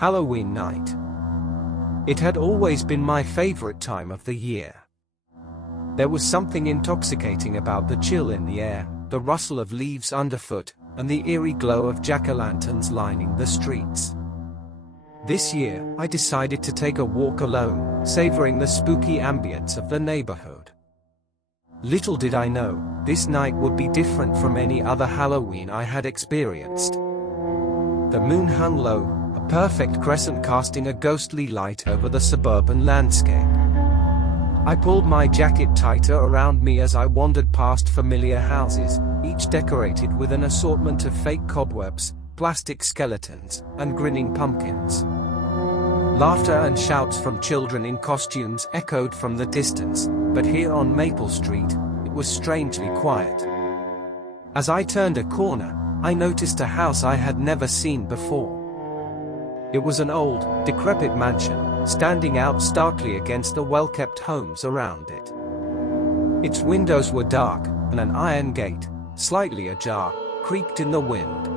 Halloween night. It had always been my favorite time of the year. There was something intoxicating about the chill in the air, the rustle of leaves underfoot, and the eerie glow of jack-o'-lanterns lining the streets. This year, I decided to take a walk alone, savoring the spooky ambience of the neighborhood. Little did I know, this night would be different from any other Halloween I had experienced. The moon hung low, a perfect crescent casting a ghostly light over the suburban landscape. I pulled my jacket tighter around me as I wandered past familiar houses, each decorated with an assortment of fake cobwebs, plastic skeletons, and grinning pumpkins. Laughter and shouts from children in costumes echoed from the distance, but here on Maple Street, it was strangely quiet. As I turned a corner, I noticed a house I had never seen before. It was an old, decrepit mansion, standing out starkly against the well-kept homes around it. Its windows were dark, and an iron gate, slightly ajar, creaked in the wind.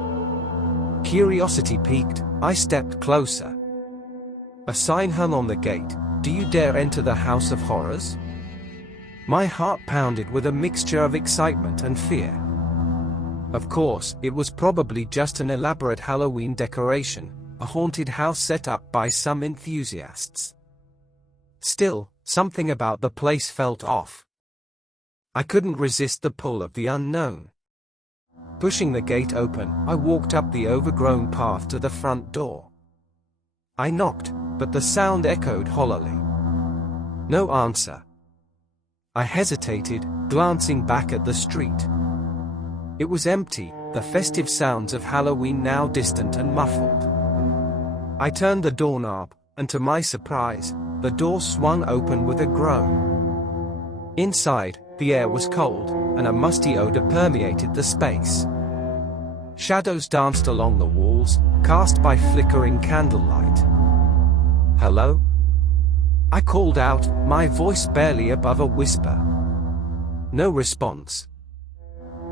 Curiosity piqued, I stepped closer. A sign hung on the gate, "Do you dare enter the House of Horrors?" My heart pounded with a mixture of excitement and fear. Of course, it was probably just an elaborate Halloween decoration, a haunted house set up by some enthusiasts. Still, something about the place felt off. I couldn't resist the pull of the unknown. Pushing the gate open, I walked up the overgrown path to the front door. I knocked, but the sound echoed hollowly. No answer. I hesitated, glancing back at the street. It was empty, the festive sounds of Halloween now distant and muffled. I turned the doorknob, and to my surprise, the door swung open with a groan. Inside, the air was cold, and a musty odor permeated the space. Shadows danced along the walls, cast by flickering candlelight. "Hello?" I called out, my voice barely above a whisper. No response.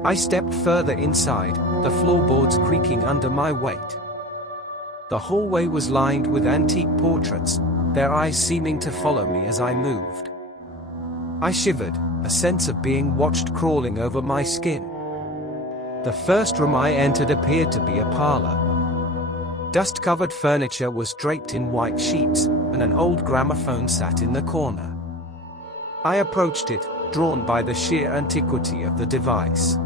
I stepped further inside, the floorboards creaking under my weight. The hallway was lined with antique portraits, their eyes seeming to follow me as I moved. I shivered, a sense of being watched crawling over my skin. The first room I entered appeared to be a parlor. Dust-covered furniture was draped in white sheets, and an old gramophone sat in the corner. I approached it, drawn by the sheer antiquity of the device.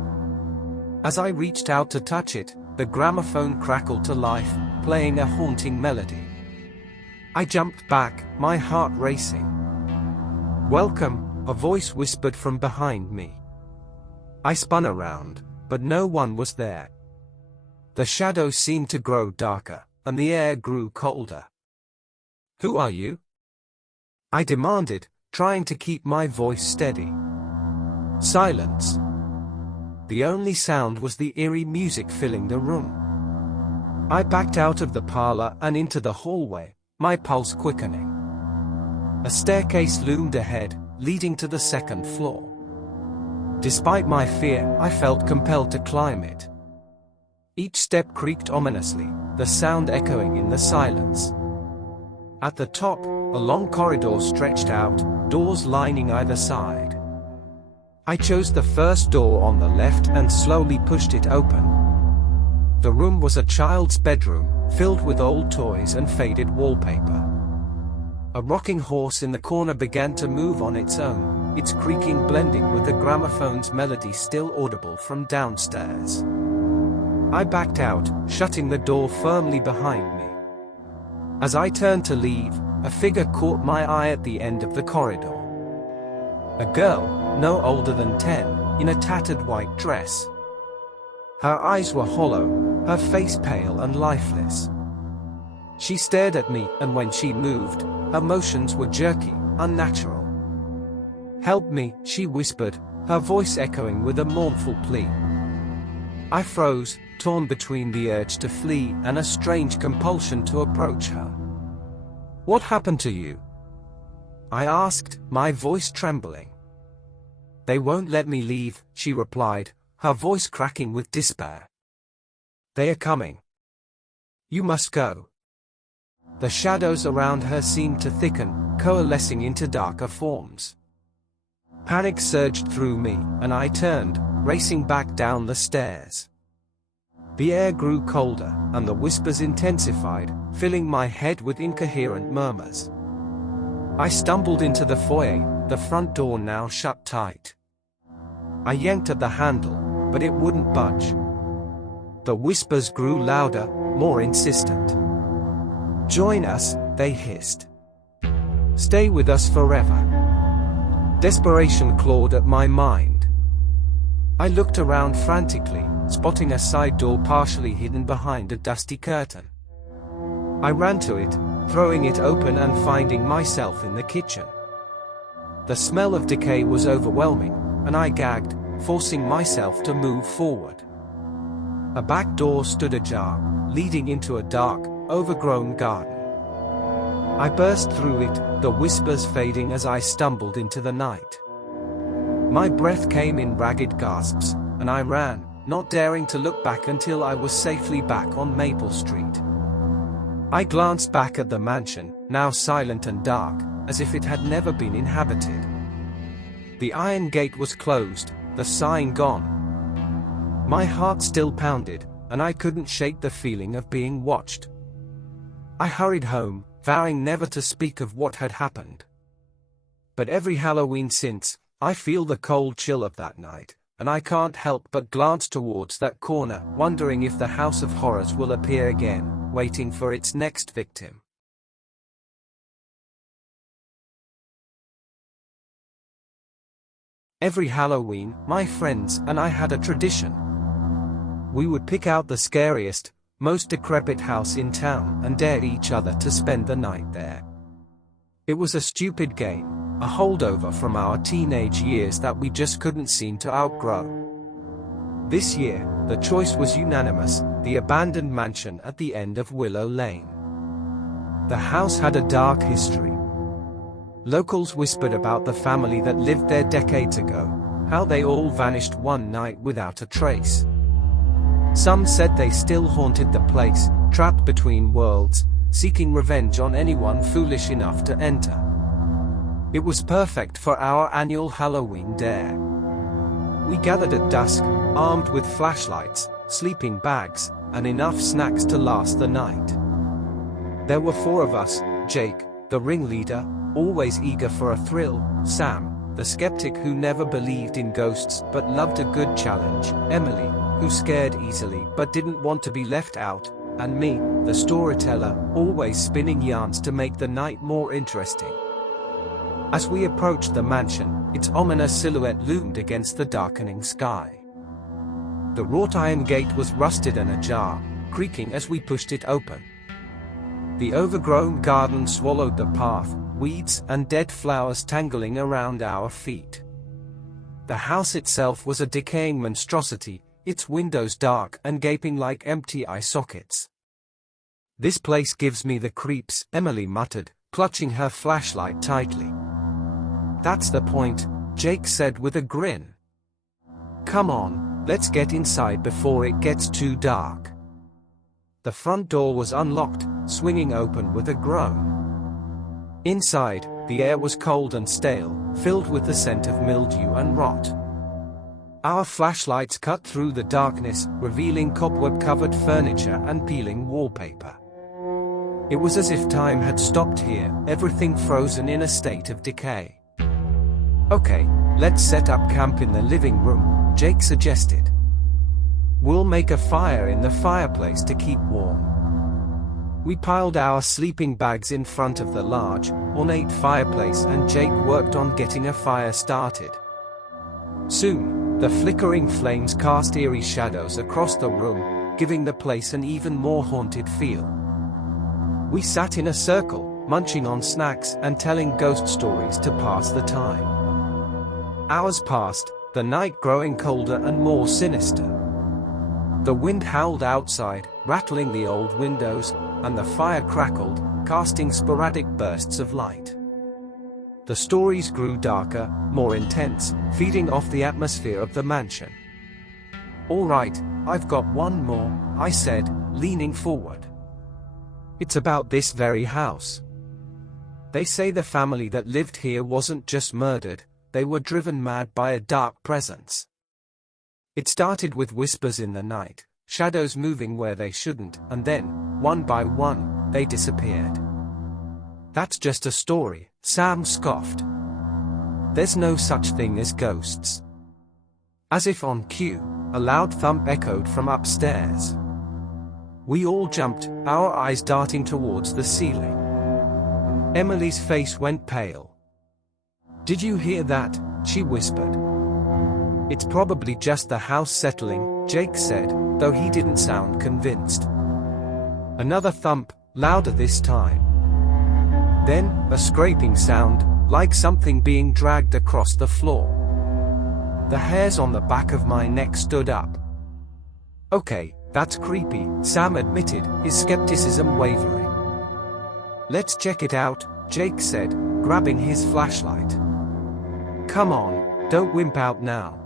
As I reached out to touch it, the gramophone crackled to life, playing a haunting melody. I jumped back, my heart racing. "Welcome," a voice whispered from behind me. I spun around, but no one was there. The shadows seemed to grow darker, and the air grew colder. "Who are you?" I demanded, trying to keep my voice steady. Silence. The only sound was the eerie music filling the room. I backed out of the parlor and into the hallway, my pulse quickening. A staircase loomed ahead, leading to the second floor. Despite my fear, I felt compelled to climb it. Each step creaked ominously, the sound echoing in the silence. At the top, a long corridor stretched out, doors lining either side. I chose the first door on the left and slowly pushed it open. The room was a child's bedroom, filled with old toys and faded wallpaper. A rocking horse in the corner began to move on its own, its creaking blending with the gramophone's melody still audible from downstairs. I backed out, shutting the door firmly behind me. As I turned to leave, a figure caught my eye at the end of the corridor. A girl, no older than 10, in a tattered white dress. Her eyes were hollow, her face pale and lifeless. She stared at me, and when she moved, her motions were jerky, unnatural. "Help me," she whispered, her voice echoing with a mournful plea. I froze, torn between the urge to flee and a strange compulsion to approach her. "What happened to you?" I asked, my voice trembling. "They won't let me leave," she replied, her voice cracking with despair. "They are coming. You must go." The shadows around her seemed to thicken, coalescing into darker forms. Panic surged through me, and I turned, racing back down the stairs. The air grew colder, and the whispers intensified, filling my head with incoherent murmurs. I stumbled into the foyer, the front door now shut tight. I yanked at the handle, but it wouldn't budge. The whispers grew louder, more insistent. "Join us," they hissed. "Stay with us forever." Desperation clawed at my mind. I looked around frantically, spotting a side door partially hidden behind a dusty curtain. I ran to it, throwing it open and finding myself in the kitchen. The smell of decay was overwhelming, and I gagged, forcing myself to move forward. A back door stood ajar, leading into a dark, overgrown garden. I burst through it, the whispers fading as I stumbled into the night. My breath came in ragged gasps, and I ran, not daring to look back until I was safely back on Maple Street. I glanced back at the mansion, now silent and dark, as if it had never been inhabited. The iron gate was closed, the sign gone. My heart still pounded, and I couldn't shake the feeling of being watched. I hurried home, vowing never to speak of what had happened. But every Halloween since, I feel the cold chill of that night, and I can't help but glance towards that corner, wondering if the House of Horrors will appear again, waiting for its next victim. Every Halloween, my friends and I had a tradition. We would pick out the scariest, most decrepit house in town and dare each other to spend the night there. It was a stupid game, a holdover from our teenage years that we just couldn't seem to outgrow. This year, the choice was unanimous: the abandoned mansion at the end of Willow Lane. The house had a dark history. Locals whispered about the family that lived there decades ago, how they all vanished one night without a trace. Some said they still haunted the place, trapped between worlds, seeking revenge on anyone foolish enough to enter. It was perfect for our annual Halloween dare. We gathered at dusk, armed with flashlights, sleeping bags, and enough snacks to last the night. There were 4 of us: Jake, the ringleader, always eager for a thrill; Sam, the skeptic who never believed in ghosts but loved a good challenge; Emily, who scared easily but didn't want to be left out; and me, the storyteller, always spinning yarns to make the night more interesting. As we approached the mansion, its ominous silhouette loomed against the darkening sky. The wrought iron gate was rusted and ajar, creaking as we pushed it open. The overgrown garden swallowed the path, weeds and dead flowers tangling around our feet. The house itself was a decaying monstrosity, its windows dark and gaping like empty eye sockets. "This place gives me the creeps," Emily muttered, clutching her flashlight tightly. "That's the point," Jake said with a grin. "Come on, let's get inside before it gets too dark." The front door was unlocked, swinging open with a groan. Inside, the air was cold and stale, filled with the scent of mildew and rot. Our flashlights cut through the darkness, revealing cobweb-covered furniture and peeling wallpaper. It was as if time had stopped here, everything frozen in a state of decay. "Okay, let's set up camp in the living room," Jake suggested. "We'll make a fire in the fireplace to keep warm." We piled our sleeping bags in front of the large, ornate fireplace and Jake worked on getting a fire started. Soon, the flickering flames cast eerie shadows across the room, giving the place an even more haunted feel. We sat in a circle, munching on snacks and telling ghost stories to pass the time. Hours passed, the night growing colder and more sinister. The wind howled outside, rattling the old windows, and the fire crackled, casting sporadic bursts of light. The stories grew darker, more intense, feeding off the atmosphere of the mansion. "All right, I've got one more," I said, leaning forward. It's about this very house. They say the family that lived here wasn't just murdered, they were driven mad by a dark presence. It started with whispers in the night, shadows moving where they shouldn't, and then, one by one, they disappeared. That's just a story, Sam scoffed. There's no such thing as ghosts. As if on cue, a loud thump echoed from upstairs. We all jumped, our eyes darting towards the ceiling. Emily's face went pale. "Did you hear that?" she whispered. "It's probably just the house settling," Jake said, though he didn't sound convinced. Another thump, louder this time. Then, a scraping sound, like something being dragged across the floor. The hairs on the back of my neck stood up. "Okay, that's creepy," Sam admitted, his skepticism wavering. "Let's check it out," Jake said, grabbing his flashlight. "Come on, don't wimp out now."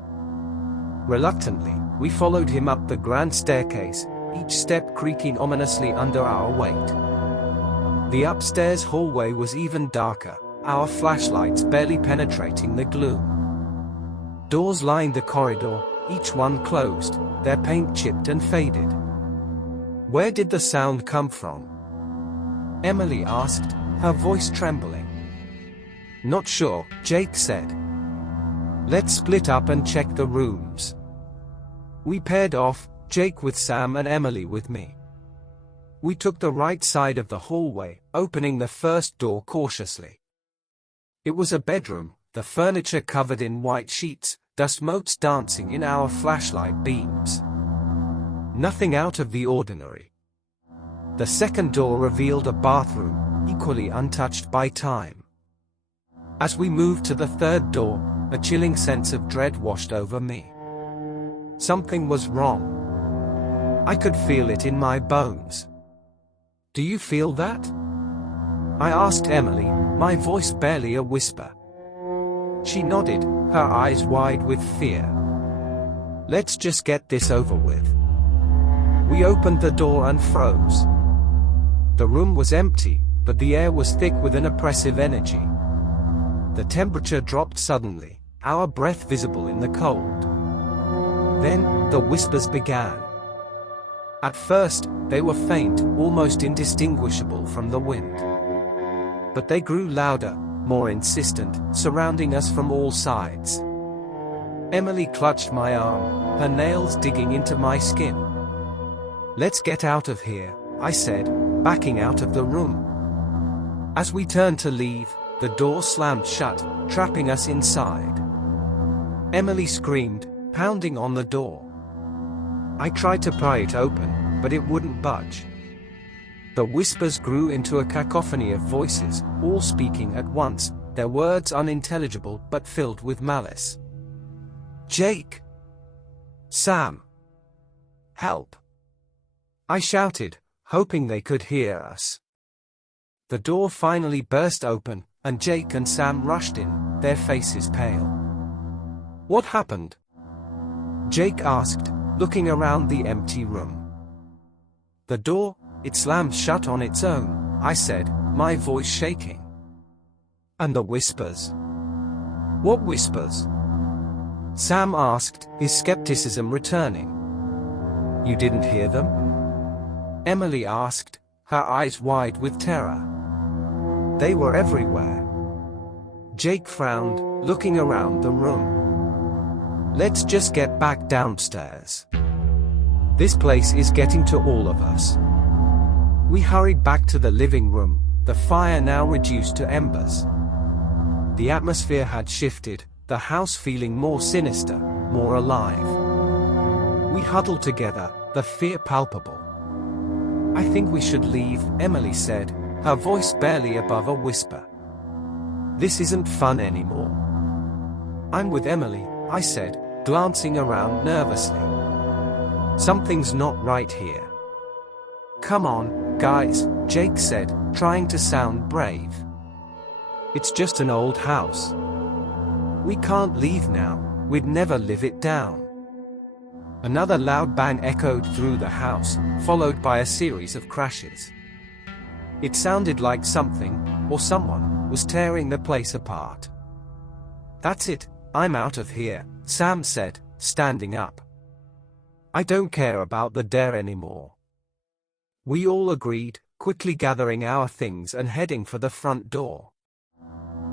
Reluctantly, we followed him up the grand staircase, each step creaking ominously under our weight. The upstairs hallway was even darker, our flashlights barely penetrating the gloom. Doors lined the corridor, each one closed, their paint chipped and faded. "Where did the sound come from?" Emily asked, her voice trembling. "Not sure," Jake said. "Let's split up and check the rooms." We paired off, Jake with Sam and Emily with me. We took the right side of the hallway, opening the first door cautiously. It was a bedroom, the furniture covered in white sheets, dust motes dancing in our flashlight beams. Nothing out of the ordinary. The second door revealed a bathroom, equally untouched by time. As we moved to the third door, a chilling sense of dread washed over me. Something was wrong. I could feel it in my bones. "Do you feel that?" I asked Emily, my voice barely a whisper. She nodded, her eyes wide with fear. "Let's just get this over with." We opened the door and froze. The room was empty, but the air was thick with an oppressive energy. The temperature dropped suddenly, our breath visible in the cold. Then, the whispers began. At first, they were faint, almost indistinguishable from the wind. But they grew louder, more insistent, surrounding us from all sides. Emily clutched my arm, her nails digging into my skin. "Let's get out of here," I said, backing out of the room. As we turned to leave, the door slammed shut, trapping us inside. Emily screamed, pounding on the door. I tried to pry it open, but it wouldn't budge. The whispers grew into a cacophony of voices, all speaking at once, their words unintelligible but filled with malice. "Jake! Sam! Help!" I shouted, hoping they could hear us. The door finally burst open, and Jake and Sam rushed in, their faces pale. "What happened?" Jake asked, looking around the empty room. "The door, it slammed shut on its own," I said, my voice shaking. "And the whispers." "What whispers?" Sam asked, his skepticism returning. "You didn't hear them?" Emily asked, her eyes wide with terror. "They were everywhere." Jake frowned, looking around the room. "Let's just get back downstairs. This place is getting to all of us." We hurried back to the living room, the fire now reduced to embers. The atmosphere had shifted, the house feeling more sinister, more alive. We huddled together, the fear palpable. "I think we should leave," Emily said, her voice barely above a whisper. "This isn't fun anymore." "I'm with Emily," I said, glancing around nervously. "Something's not right here." "Come on, guys," Jake said, trying to sound brave. "It's just an old house. We can't leave now, we'd never live it down." Another loud bang echoed through the house, followed by a series of crashes. It sounded like something, or someone, was tearing the place apart. "That's it, I'm out of here," Sam said, standing up. "I don't care about the dare anymore." We all agreed, quickly gathering our things and heading for the front door.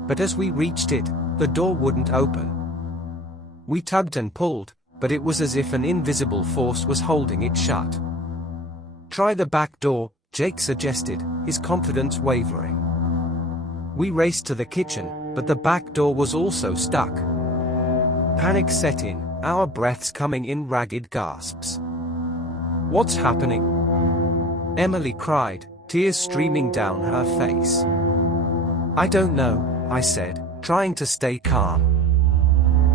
But as we reached it, the door wouldn't open. We tugged and pulled, but it was as if an invisible force was holding it shut. "Try the back door," Jake suggested, his confidence wavering. We raced to the kitchen, but the back door was also stuck. Panic set in, our breaths coming in ragged gasps. "What's happening?" Emily cried, tears streaming down her face. "I don't know," I said, trying to stay calm.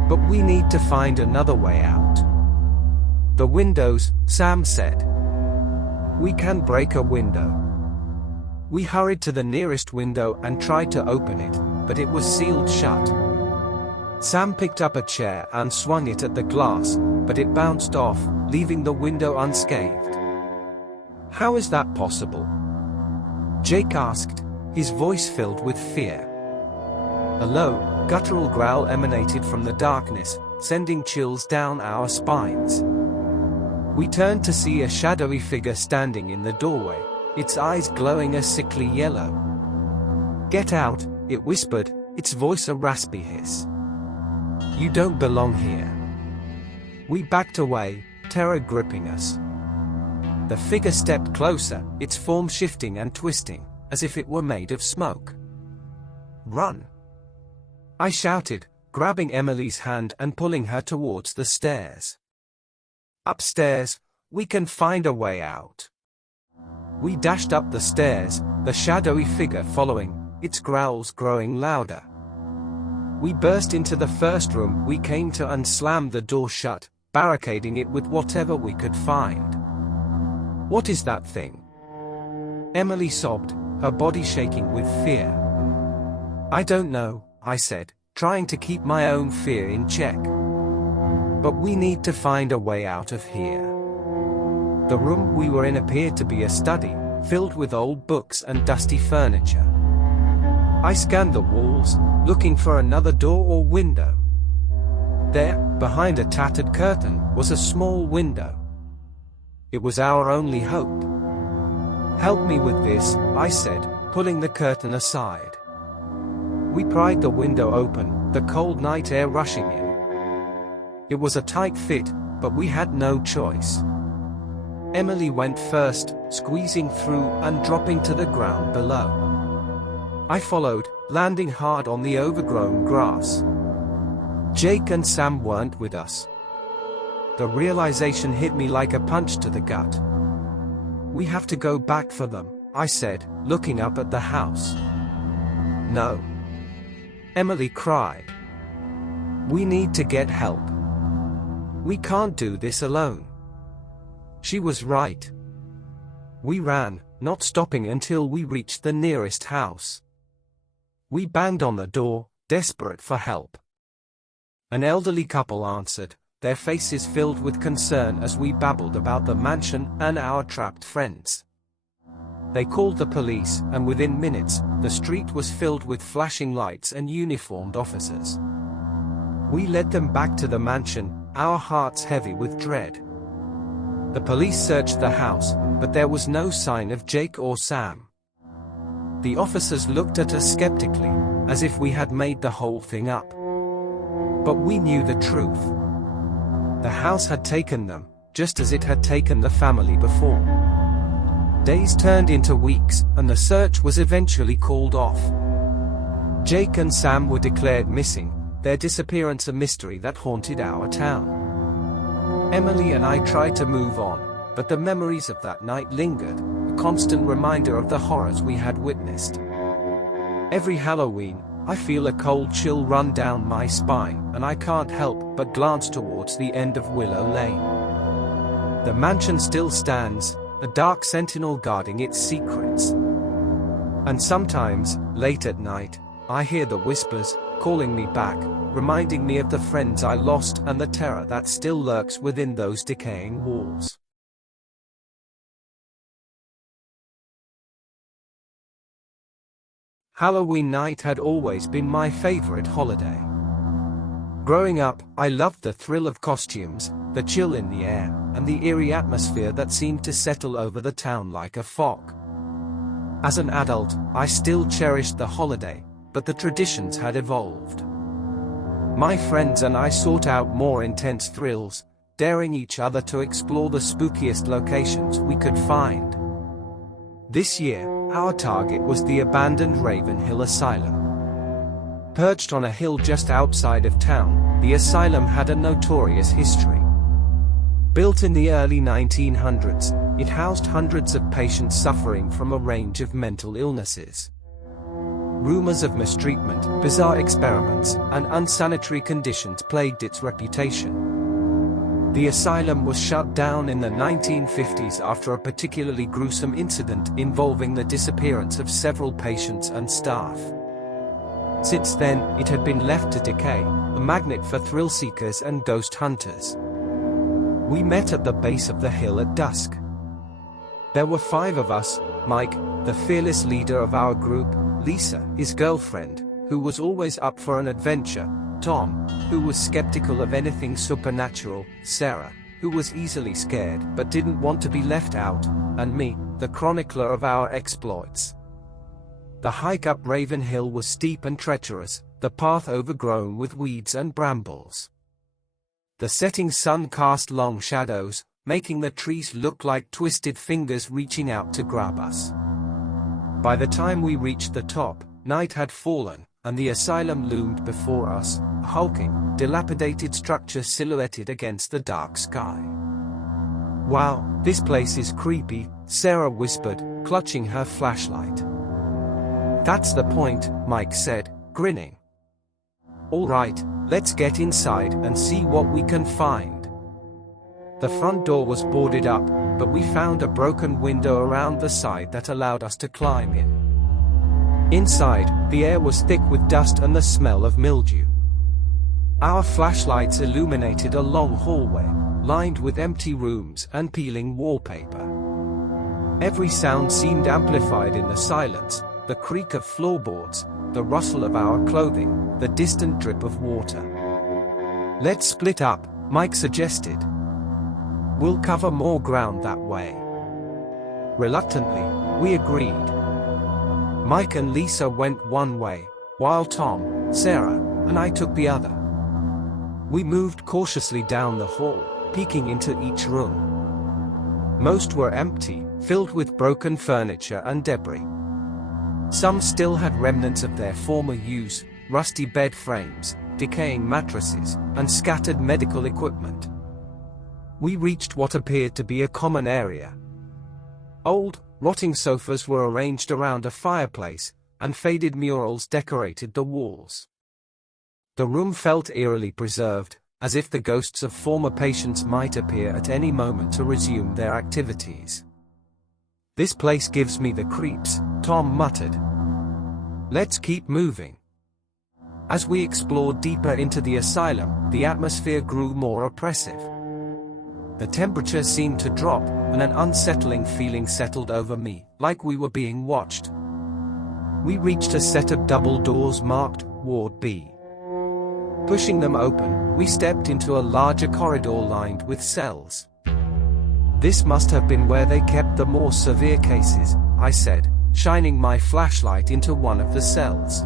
"But we need to find another way out." "The windows," Sam said. "We can break a window." We hurried to the nearest window and tried to open it, but it was sealed shut. Sam picked up a chair and swung it at the glass, but it bounced off, leaving the window unscathed. "How is that possible?" Jake asked, his voice filled with fear. A low, guttural growl emanated from the darkness, sending chills down our spines. We turned to see a shadowy figure standing in the doorway, its eyes glowing a sickly yellow. "Get out," it whispered, its voice a raspy hiss. "You don't belong here." We backed away, terror gripping us. The figure stepped closer, its form shifting and twisting, as if it were made of smoke. "Run!" I shouted, grabbing Emily's hand and pulling her towards the stairs. "Upstairs, we can find a way out." We dashed up the stairs, the shadowy figure following, its growls growing louder. We burst into the first room we came to and slammed the door shut, barricading it with whatever we could find. "What is that thing?" Emily sobbed, her body shaking with fear. "I don't know," I said, trying to keep my own fear in check. "But we need to find a way out of here." The room we were in appeared to be a study, filled with old books and dusty furniture. I scanned the walls, looking for another door or window. There, behind a tattered curtain, was a small window. It was our only hope. "Help me with this," I said, pulling the curtain aside. We pried the window open, the cold night air rushing in. It was a tight fit, but we had no choice. Emily went first, squeezing through and dropping to the ground below. I followed, landing hard on the overgrown grass. Jake and Sam weren't with us. The realization hit me like a punch to the gut. "We have to go back for them," I said, looking up at the house. "No," Emily cried. "We need to get help. We can't do this alone." She was right. We ran, not stopping until we reached the nearest house. We banged on the door, desperate for help. An elderly couple answered, their faces filled with concern as we babbled about the mansion and our trapped friends. They called the police, and within minutes, the street was filled with flashing lights and uniformed officers. We led them back to the mansion, our hearts heavy with dread. The police searched the house, but there was no sign of Jake or Sam. The officers looked at us skeptically, as if we had made the whole thing up. But we knew the truth. The house had taken them, just as it had taken the family before. Days turned into weeks, and the search was eventually called off. Jake and Sam were declared missing, their disappearance a mystery that haunted our town. Emily and I tried to move on, but the memories of that night lingered, a constant reminder of the horrors we had witnessed. Every Halloween, I feel a cold chill run down my spine, and I can't help but glance towards the end of Willow Lane. The mansion still stands, a dark sentinel guarding its secrets. And sometimes, late at night, I hear the whispers, calling me back, reminding me of the friends I lost and the terror that still lurks within those decaying walls. Halloween night had always been my favorite holiday. Growing up, I loved the thrill of costumes, the chill in the air, and the eerie atmosphere that seemed to settle over the town like a fog. As an adult, I still cherished the holiday, but the traditions had evolved. My friends and I sought out more intense thrills, daring each other to explore the spookiest locations we could find. This year, our target was the abandoned Ravenhill Asylum. Perched on a hill just outside of town, the asylum had a notorious history. Built in the early 1900s, it housed hundreds of patients suffering from a range of mental illnesses. Rumors of mistreatment, bizarre experiments, and unsanitary conditions plagued its reputation. The asylum was shut down in the 1950s after a particularly gruesome incident involving the disappearance of several patients and staff. Since then, it had been left to decay, a magnet for thrill seekers and ghost hunters. We met at the base of the hill at dusk. There were 5 of us: Mike, the fearless leader of our group; Lisa, his girlfriend, who was always up for an adventure; Tom, who was skeptical of anything supernatural; Sarah, who was easily scared but didn't want to be left out; and me, the chronicler of our exploits. The hike up Ravenhill was steep and treacherous, the path overgrown with weeds and brambles. The setting sun cast long shadows, making the trees look like twisted fingers reaching out to grab us. By the time we reached the top, night had fallen, and the asylum loomed before us, a hulking, dilapidated structure silhouetted against the dark sky. "Wow, this place is creepy," Sarah whispered, clutching her flashlight. "That's the point," Mike said, grinning. "All right, let's get inside and see what we can find." The front door was boarded up, but we found a broken window around the side that allowed us to climb in. Inside, the air was thick with dust and the smell of mildew. Our flashlights illuminated a long hallway, lined with empty rooms and peeling wallpaper. Every sound seemed amplified in the silence: the creak of floorboards, the rustle of our clothing, the distant drip of water. "Let's split up," Mike suggested. "We'll cover more ground that way." Reluctantly, we agreed. Mike and Lisa went one way, while Tom, Sarah, and I took the other. We moved cautiously down the hall, peeking into each room. Most were empty, filled with broken furniture and debris. Some still had remnants of their former use: rusty bed frames, decaying mattresses, and scattered medical equipment. We reached what appeared to be a common area. Old, rotting sofas were arranged around a fireplace, and faded murals decorated the walls. The room felt eerily preserved, as if the ghosts of former patients might appear at any moment to resume their activities. "This place gives me the creeps," Tom muttered. "Let's keep moving." As we explored deeper into the asylum, the atmosphere grew more oppressive. The temperature seemed to drop, and an unsettling feeling settled over me, like we were being watched. We reached a set of double doors marked Ward B. Pushing them open, we stepped into a larger corridor lined with cells. "This must have been where they kept the more severe cases," I said, shining my flashlight into one of the cells.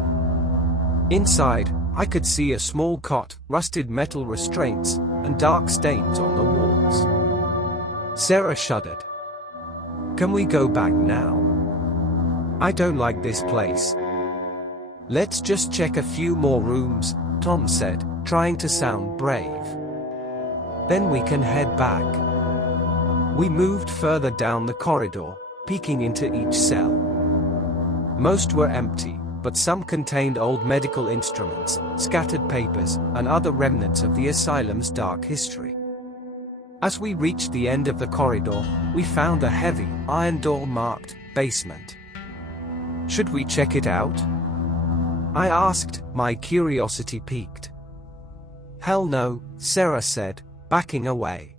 Inside, I could see a small cot, rusted metal restraints, and dark stains on the walls. Sarah shuddered. "Can we go back now? I don't like this place." "Let's just check a few more rooms," Tom said, trying to sound brave. "Then we can head back." We moved further down the corridor, peeking into each cell. Most were empty, but some contained old medical instruments, scattered papers, and other remnants of the asylum's dark history. As we reached the end of the corridor, we found a heavy, iron door marked basement. "Should we check it out?" I asked, my curiosity piqued. "Hell no," Sarah said, backing away.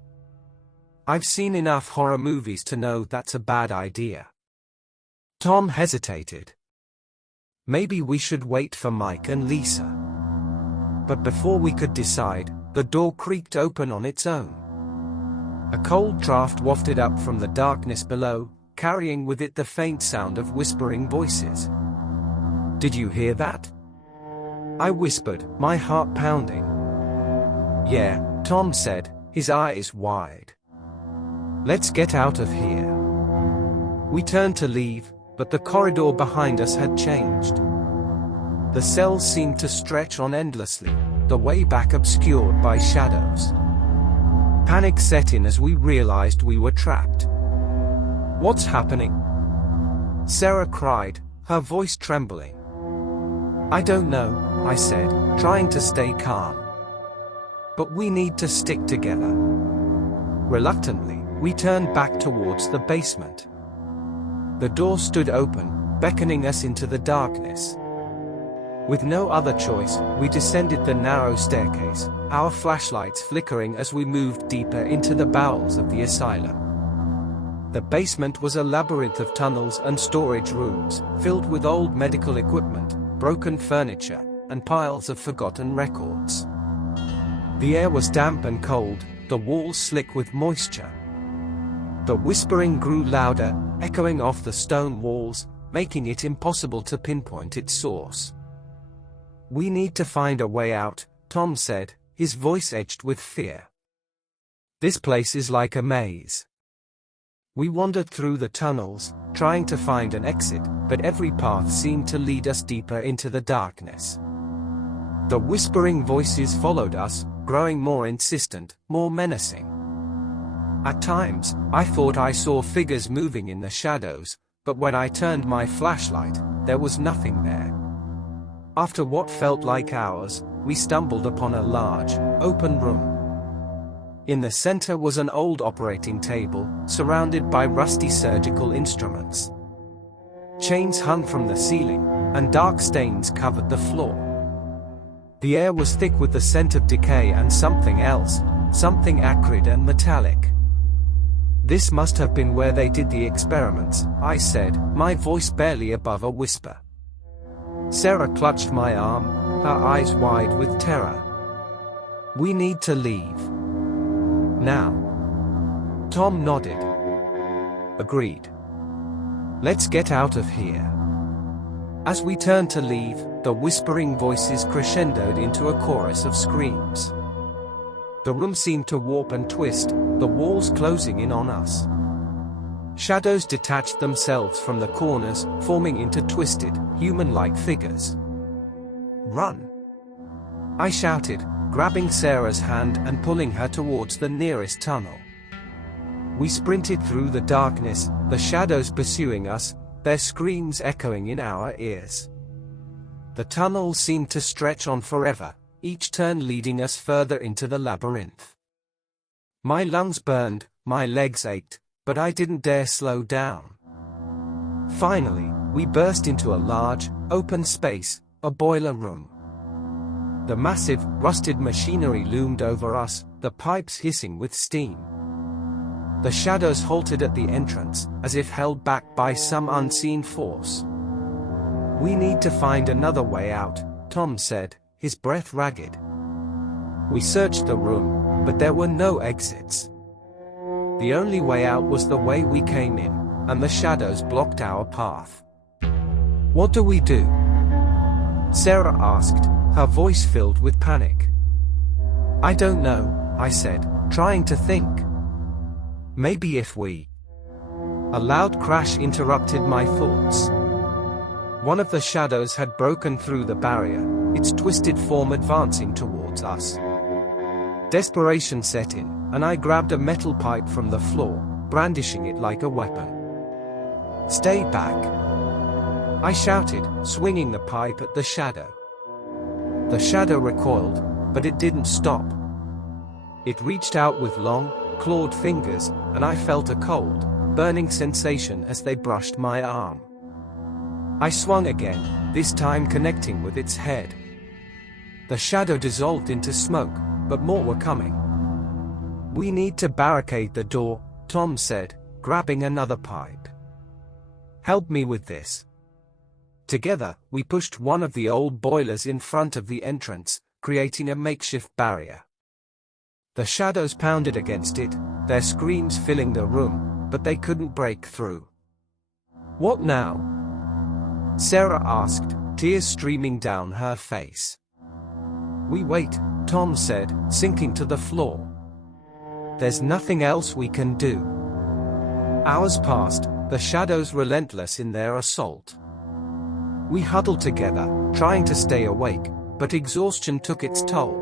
"I've seen enough horror movies to know that's a bad idea." Tom hesitated. Maybe we should wait for Mike and Lisa. But before we could decide, the door creaked open on its own. A cold draft wafted up from the darkness below, carrying with it the faint sound of whispering voices. "Did you hear that?" I whispered, my heart pounding. "Yeah," Tom said, his eyes wide. "Let's get out of here." We turned to leave, but the corridor behind us had changed. The cells seemed to stretch on endlessly, the way back obscured by shadows. Panic set in as we realized we were trapped. "What's happening?" Sarah cried, her voice trembling. "I don't know," I said, trying to stay calm. "But we need to stick together." Reluctantly, we turned back towards the basement. The door stood open, beckoning us into the darkness. With no other choice, we descended the narrow staircase, our flashlights flickering as we moved deeper into the bowels of the asylum. The basement was a labyrinth of tunnels and storage rooms, filled with old medical equipment, broken furniture, and piles of forgotten records. The air was damp and cold, the walls slick with moisture. The whispering grew louder, echoing off the stone walls, making it impossible to pinpoint its source. "We need to find a way out," Tom said, his voice edged with fear. "This place is like a maze." We wandered through the tunnels, trying to find an exit, but every path seemed to lead us deeper into the darkness. The whispering voices followed us, growing more insistent, more menacing. At times, I thought I saw figures moving in the shadows, but when I turned my flashlight, there was nothing there. After what felt like hours, we stumbled upon a large, open room. In the center was an old operating table, surrounded by rusty surgical instruments. Chains hung from the ceiling, and dark stains covered the floor. The air was thick with the scent of decay and something else, something acrid and metallic. "This must have been where they did the experiments," I said, my voice barely above a whisper. Sarah clutched my arm, her eyes wide with terror. "We need to leave. Now." Tom nodded. "Agreed. Let's get out of here." As we turned to leave, the whispering voices crescendoed into a chorus of screams. The room seemed to warp and twist, the walls closing in on us. Shadows detached themselves from the corners, forming into twisted, human-like figures. "Run!" I shouted, grabbing Sarah's hand and pulling her towards the nearest tunnel. We sprinted through the darkness, the shadows pursuing us, their screams echoing in our ears. The tunnel seemed to stretch on forever, each turn leading us further into the labyrinth. My lungs burned, my legs ached, but I didn't dare slow down. Finally, we burst into a large, open space, a boiler room. The massive, rusted machinery loomed over us, the pipes hissing with steam. The shadows halted at the entrance, as if held back by some unseen force. "We need to find another way out," Tom said, his breath ragged. We searched the room, but there were no exits. The only way out was the way we came in, and the shadows blocked our path. "What do we do?" Sarah asked, her voice filled with panic. "I don't know," I said, trying to think. "Maybe if we..." A loud crash interrupted my thoughts. One of the shadows had broken through the barrier, its twisted form advancing towards us. Desperation set in, and I grabbed a metal pipe from the floor, brandishing it like a weapon. "Stay back!" I shouted, swinging the pipe at the shadow. The shadow recoiled, but it didn't stop. It reached out with long, clawed fingers, and I felt a cold, burning sensation as they brushed my arm. I swung again, this time connecting with its head. The shadow dissolved into smoke, but more were coming. "We need to barricade the door," Tom said, grabbing another pipe. "Help me with this." Together, we pushed one of the old boilers in front of the entrance, creating a makeshift barrier. The shadows pounded against it, their screams filling the room, but they couldn't break through. "What now?" Sarah asked, tears streaming down her face. "We wait," Tom said, sinking to the floor. "There's nothing else we can do." Hours passed, the shadows relentless in their assault. We huddled together, trying to stay awake, but exhaustion took its toll.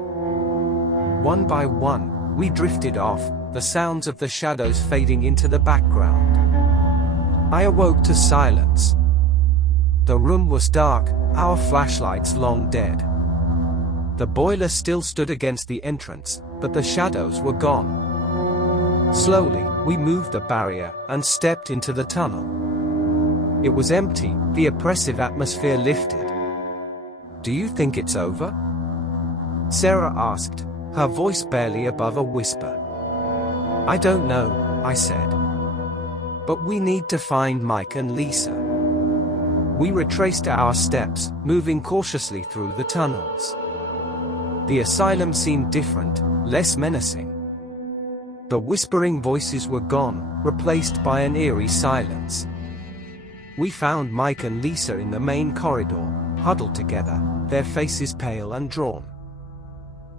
One by one, we drifted off, the sounds of the shadows fading into the background. I awoke to silence. The room was dark, our flashlights long dead. The boiler still stood against the entrance, but the shadows were gone. Slowly, we moved the barrier and stepped into the tunnel. It was empty, the oppressive atmosphere lifted. "Do you think it's over?" Sarah asked, her voice barely above a whisper. "I don't know," I said. "But we need to find Mike and Lisa." We retraced our steps, moving cautiously through the tunnels. The asylum seemed different, less menacing. The whispering voices were gone, replaced by an eerie silence. We found Mike and Lisa in the main corridor, huddled together, their faces pale and drawn.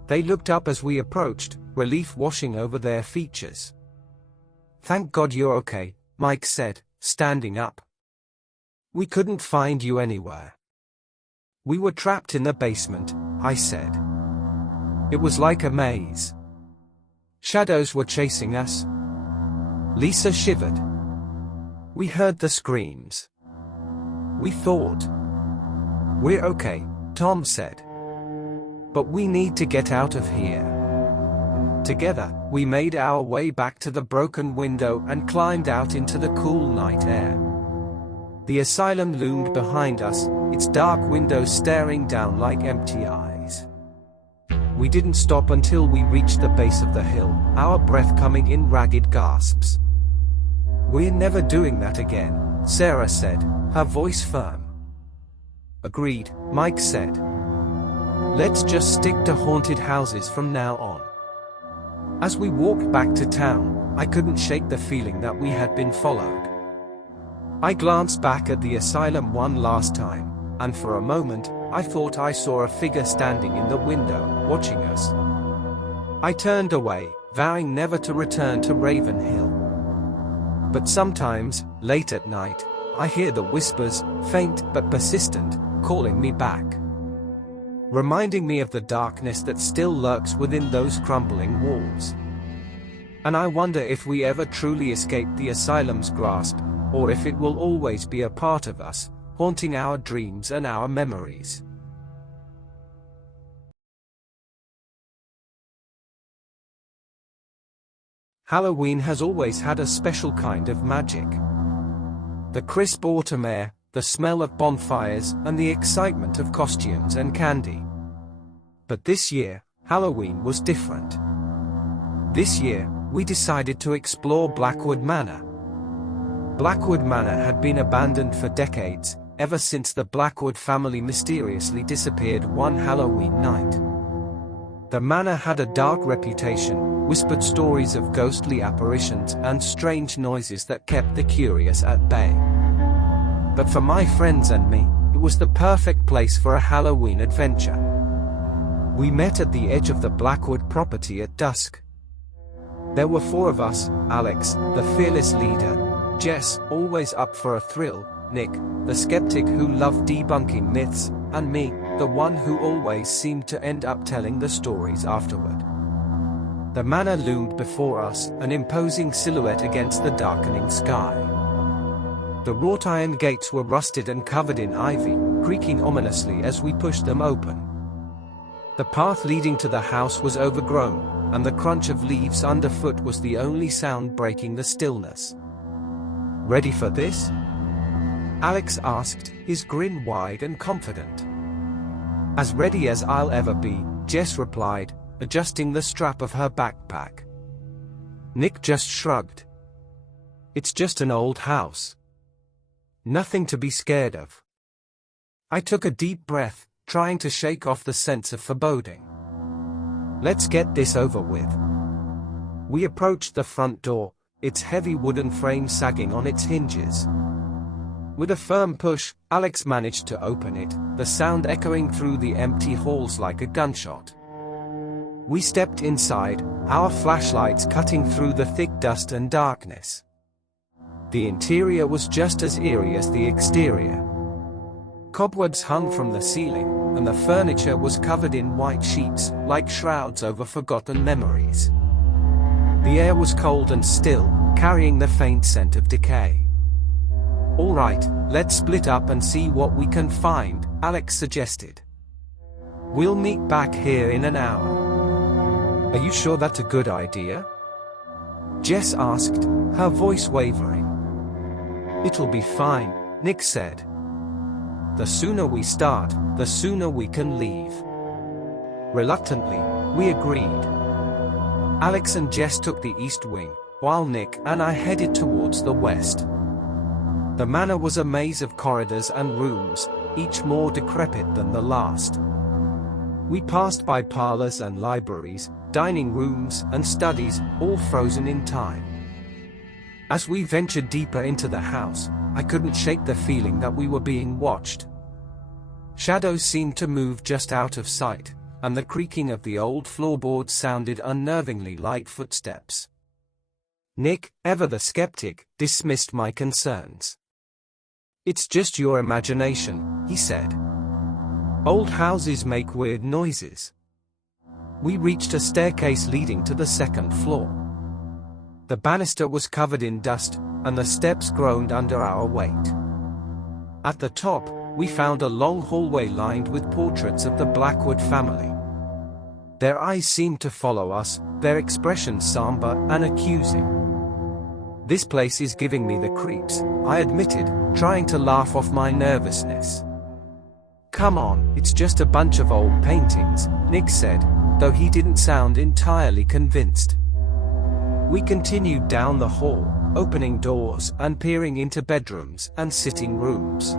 They looked up as we approached, relief washing over their features. "Thank God you're okay," Mike said, standing up. "We couldn't find you anywhere." "We were trapped in the basement," I said. "It was like a maze. Shadows were chasing us." Lisa shivered. "We heard the screams. We thought." "We're okay," Tom said. "But we need to get out of here." Together, we made our way back to the broken window and climbed out into the cool night air. The asylum loomed behind us, its dark windows staring down like empty eyes. We didn't stop until we reached the base of the hill, our breath coming in ragged gasps. "We're never doing that again," Sarah said, her voice firm. "Agreed," Mike said. "Let's just stick to haunted houses from now on." As we walked back to town, I couldn't shake the feeling that we had been followed. I glanced back at the asylum one last time, and for a moment, I thought I saw a figure standing in the window, watching us. I turned away, vowing never to return to Raven Hill. But sometimes, late at night, I hear the whispers, faint but persistent, calling me back. Reminding me of the darkness that still lurks within those crumbling walls. And I wonder if we ever truly escape the asylum's grasp, or if it will always be a part of us, haunting our dreams and our memories. Halloween has always had a special kind of magic. The crisp autumn air, the smell of bonfires, and the excitement of costumes and candy. But this year, Halloween was different. This year, we decided to explore Blackwood Manor. Blackwood Manor had been abandoned for decades, ever since the Blackwood family mysteriously disappeared one Halloween night. The manor had a dark reputation, whispered stories of ghostly apparitions and strange noises that kept the curious at bay. But for my friends and me, it was the perfect place for a Halloween adventure. We met at the edge of the Blackwood property at dusk. There were 4 of us: Alex, the fearless leader; Jess, always up for a thrill; Nick, the skeptic who loved debunking myths; and me, the one who always seemed to end up telling the stories afterward. The manor loomed before us, an imposing silhouette against the darkening sky. The wrought iron gates were rusted and covered in ivy, creaking ominously as we pushed them open. The path leading to the house was overgrown, and the crunch of leaves underfoot was the only sound breaking the stillness. "Ready for this?" Alex asked, his grin wide and confident. "As ready as I'll ever be," Jess replied, adjusting the strap of her backpack. Nick just shrugged. "It's just an old house. Nothing to be scared of." I took a deep breath, trying to shake off the sense of foreboding. Let's get this over with. We approached the front door, its heavy wooden frame sagging on its hinges. With a firm push, Alex managed to open it, the sound echoing through the empty halls like a gunshot. We stepped inside, our flashlights cutting through the thick dust and darkness. The interior was just as eerie as the exterior. Cobwebs hung from the ceiling, and the furniture was covered in white sheets, like shrouds over forgotten memories. The air was cold and still, carrying the faint scent of decay. "All right, let's split up and see what we can find," Alex suggested. "We'll meet back here in an hour." "Are you sure that's a good idea?" Jess asked, her voice wavering. "It'll be fine," Nick said. "The sooner we start, the sooner we can leave." Reluctantly, we agreed. Alex and Jess took the east wing, while Nick and I headed towards the west. The manor was a maze of corridors and rooms, each more decrepit than the last. We passed by parlors and libraries, dining rooms and studies, all frozen in time. As we ventured deeper into the house, I couldn't shake the feeling that we were being watched. Shadows seemed to move just out of sight, and the creaking of the old floorboards sounded unnervingly like footsteps. Nick, ever the skeptic, dismissed my concerns. "It's just your imagination," he said. "Old houses make weird noises." We reached a staircase leading to the second floor. The banister was covered in dust, and the steps groaned under our weight. At the top, we found a long hallway lined with portraits of the Blackwood family. Their eyes seemed to follow us, their expressions somber and accusing. "This place is giving me the creeps," I admitted, trying to laugh off my nervousness. "Come on, it's just a bunch of old paintings," Nick said, though he didn't sound entirely convinced. We continued down the hall, opening doors and peering into bedrooms and sitting rooms.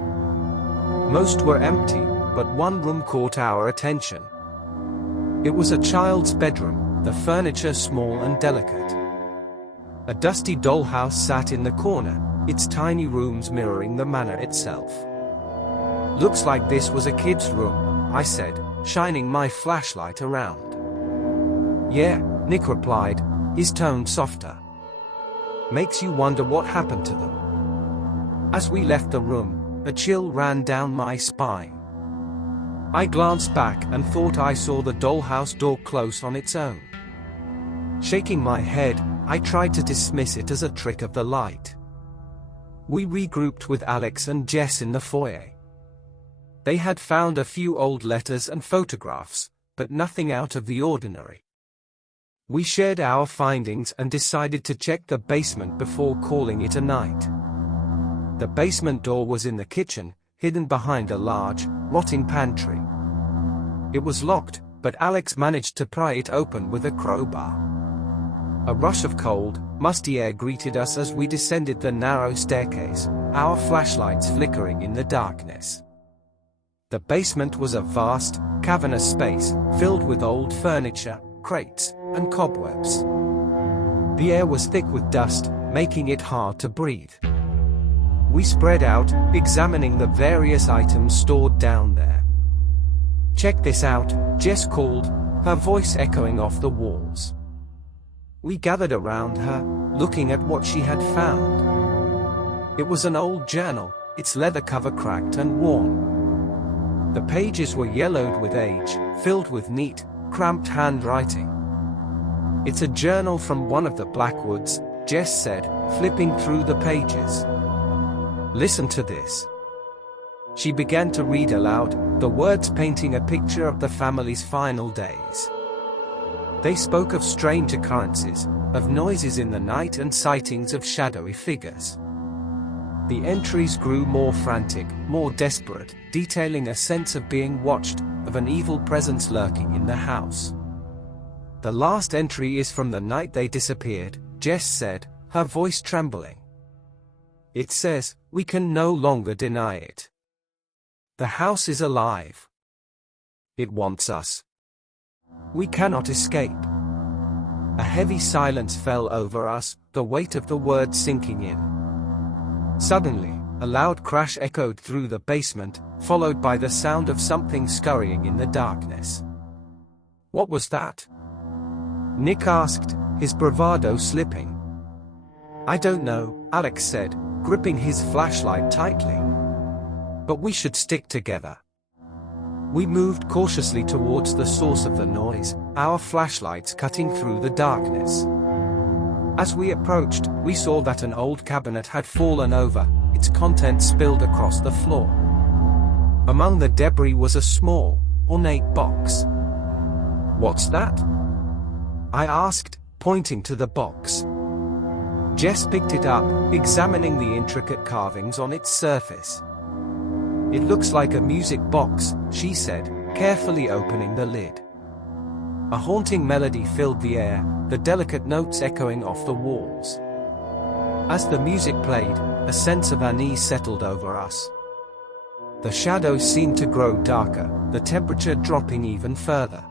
Most were empty, but one room caught our attention. It was a child's bedroom, the furniture small and delicate. A dusty dollhouse sat in the corner, its tiny rooms mirroring the manor itself. "Looks like this was a kid's room," I said, shining my flashlight around. "Yeah," Nick replied, his tone softer. "Makes you wonder what happened to them." As we left the room, a chill ran down my spine. I glanced back and thought I saw the dollhouse door close on its own. Shaking my head, I tried to dismiss it as a trick of the light. We regrouped with Alex and Jess in the foyer. They had found a few old letters and photographs, but nothing out of the ordinary. We shared our findings and decided to check the basement before calling it a night. The basement door was in the kitchen, hidden behind a large, rotting pantry. It was locked, but Alex managed to pry it open with a crowbar. A rush of cold, musty air greeted us as we descended the narrow staircase, our flashlights flickering in the darkness. The basement was a vast, cavernous space, filled with old furniture, crates, and cobwebs. The air was thick with dust, making it hard to breathe. We spread out, examining the various items stored down there. "Check this out," Jess called, her voice echoing off the walls. We gathered around her, looking at what she had found. It was an old journal, its leather cover cracked and worn. The pages were yellowed with age, filled with neat, cramped handwriting. "It's a journal from one of the Blackwoods," Jess said, flipping through the pages. "Listen to this." She began to read aloud, the words painting a picture of the family's final days. They spoke of strange occurrences, of noises in the night and sightings of shadowy figures. The entries grew more frantic, more desperate, detailing a sense of being watched, of an evil presence lurking in the house. "The last entry is from the night they disappeared," Jess said, her voice trembling. "It says, we can no longer deny it. The house is alive. It wants us. We cannot escape. A heavy silence fell over us, the weight of the words sinking in. Suddenly, a loud crash echoed through the basement, followed by the sound of something scurrying in the darkness. What was that? Nick asked, his bravado slipping. I don't know, Alex said, gripping his flashlight tightly. But we should stick together. We moved cautiously towards the source of the noise, our flashlights cutting through the darkness. As we approached, we saw that an old cabinet had fallen over, its contents spilled across the floor. Among the debris was a small, ornate box. What's that? I asked, pointing to the box. Jess picked it up, examining the intricate carvings on its surface. It looks like a music box, she said, carefully opening the lid. A haunting melody filled the air, the delicate notes echoing off the walls. As the music played, a sense of unease settled over us. The shadows seemed to grow darker, the temperature dropping even further.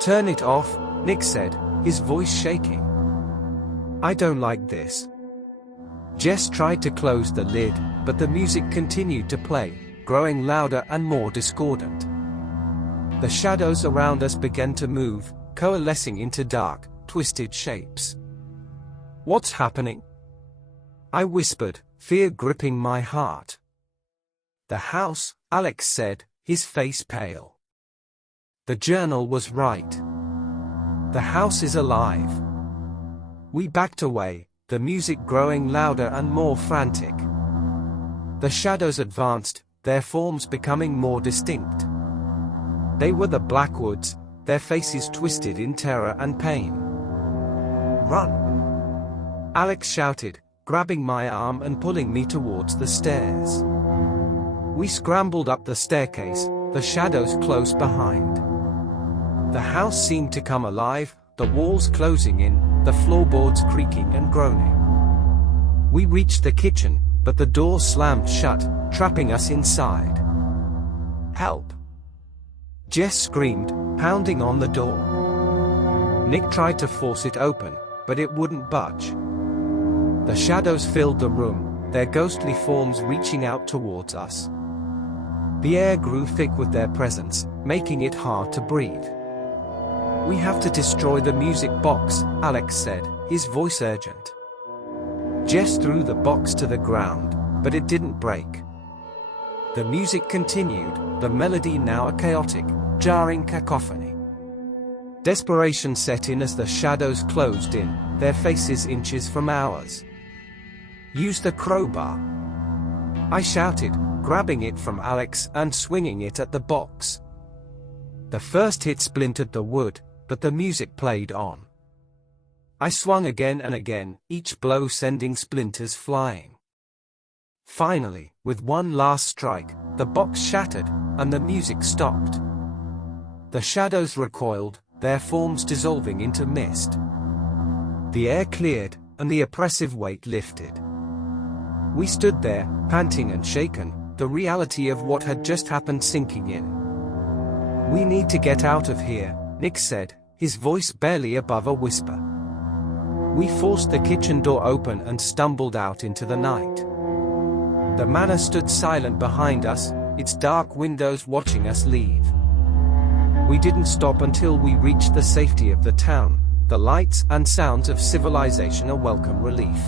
Turn it off, Nick said, his voice shaking. I don't like this. Jess tried to close the lid, but the music continued to play, growing louder and more discordant. The shadows around us began to move, coalescing into dark, twisted shapes. What's happening? I whispered, fear gripping my heart. The house, Alex said, his face pale. The journal was right. The house is alive. We backed away, the music growing louder and more frantic. The shadows advanced, their forms becoming more distinct. They were the Blackwoods, their faces twisted in terror and pain. Run! Alex shouted, grabbing my arm and pulling me towards the stairs. We scrambled up the staircase, the shadows close behind. The house seemed to come alive, the walls closing in, the floorboards creaking and groaning. We reached the kitchen, but the door slammed shut, trapping us inside. Help! Jess screamed, pounding on the door. Nick tried to force it open, but it wouldn't budge. The shadows filled the room, their ghostly forms reaching out towards us. The air grew thick with their presence, making it hard to breathe. We have to destroy the music box, Alex said, his voice urgent. Jess threw the box to the ground, but it didn't break. The music continued, the melody now a chaotic, jarring cacophony. Desperation set in as the shadows closed in, their faces inches from ours. Use the crowbar. I shouted, grabbing it from Alex and swinging it at the box. The first hit splintered the wood, but the music played on. I swung again and again, each blow sending splinters flying. Finally, with one last strike, the box shattered, and the music stopped. The shadows recoiled, their forms dissolving into mist. The air cleared, and the oppressive weight lifted. We stood there, panting and shaken, the reality of what had just happened sinking in. We need to get out of here, Nick said, his voice barely above a whisper. We forced the kitchen door open and stumbled out into the night. The manor stood silent behind us, its dark windows watching us leave. We didn't stop until we reached the safety of the town, the lights and sounds of civilization a welcome relief.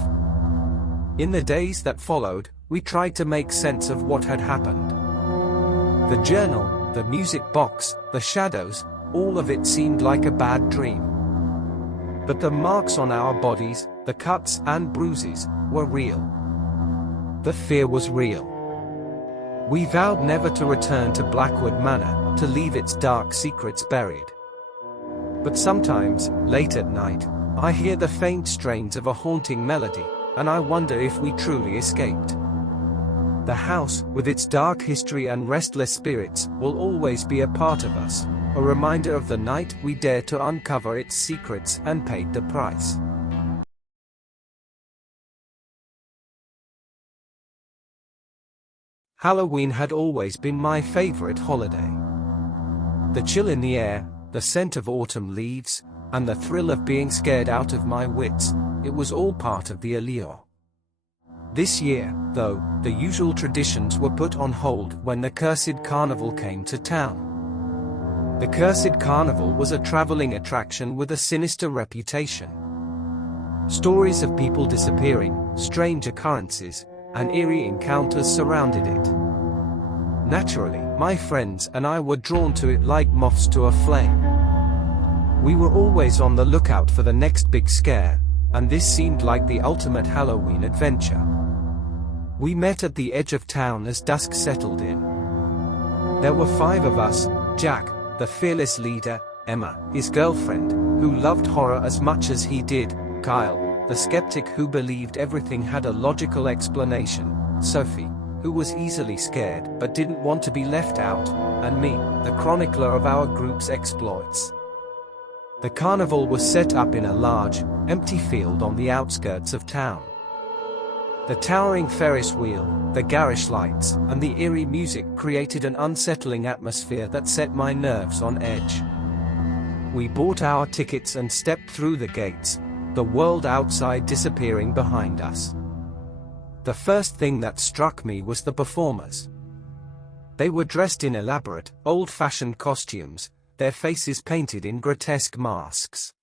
In the days that followed, we tried to make sense of what had happened. The journal, the music box, the shadows, all of it seemed like a bad dream. But the marks on our bodies, the cuts and bruises, were real. The fear was real. We vowed never to return to Blackwood Manor, to leave its dark secrets buried. But sometimes, late at night, I hear the faint strains of a haunting melody, and I wonder if we truly escaped. The house, with its dark history and restless spirits, will always be a part of us, a reminder of the night we dared to uncover its secrets and paid the price. Halloween had always been my favorite holiday. The chill in the air, the scent of autumn leaves, and the thrill of being scared out of my wits, it was all part of the allure. This year, though, the usual traditions were put on hold when the cursed carnival came to town. The cursed carnival was a traveling attraction with a sinister reputation. Stories of people disappearing, strange occurrences, and eerie encounters surrounded it. Naturally, my friends and I were drawn to it like moths to a flame. We were always on the lookout for the next big scare, and this seemed like the ultimate Halloween adventure. We met at the edge of town as dusk settled in. There were 5 of us: Jack, the fearless leader; Emma, his girlfriend, who loved horror as much as he did; Kyle, the skeptic who believed everything had a logical explanation; Sophie, who was easily scared but didn't want to be left out; and me, the chronicler of our group's exploits. The carnival was set up in a large, empty field on the outskirts of town. The towering Ferris wheel, the garish lights, and the eerie music created an unsettling atmosphere that set my nerves on edge. We bought our tickets and stepped through the gates, the world outside disappearing behind us. The first thing that struck me was the performers. They were dressed in elaborate, old-fashioned costumes, their faces painted in grotesque masks.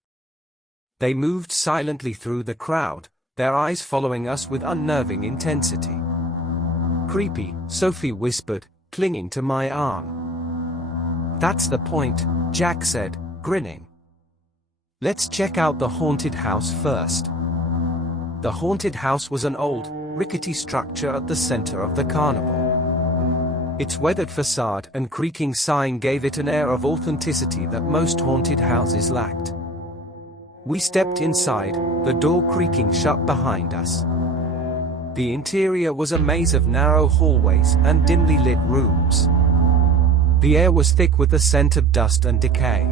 They moved silently through the crowd, their eyes following us with unnerving intensity. "Creepy," Sophie whispered, clinging to my arm. "That's the point," Jack said, grinning. "Let's check out the haunted house first." The haunted house was an old, rickety structure at the center of the carnival. Its weathered facade and creaking sign gave it an air of authenticity that most haunted houses lacked. We stepped inside, the door creaking shut behind us. The interior was a maze of narrow hallways and dimly lit rooms. The air was thick with the scent of dust and decay.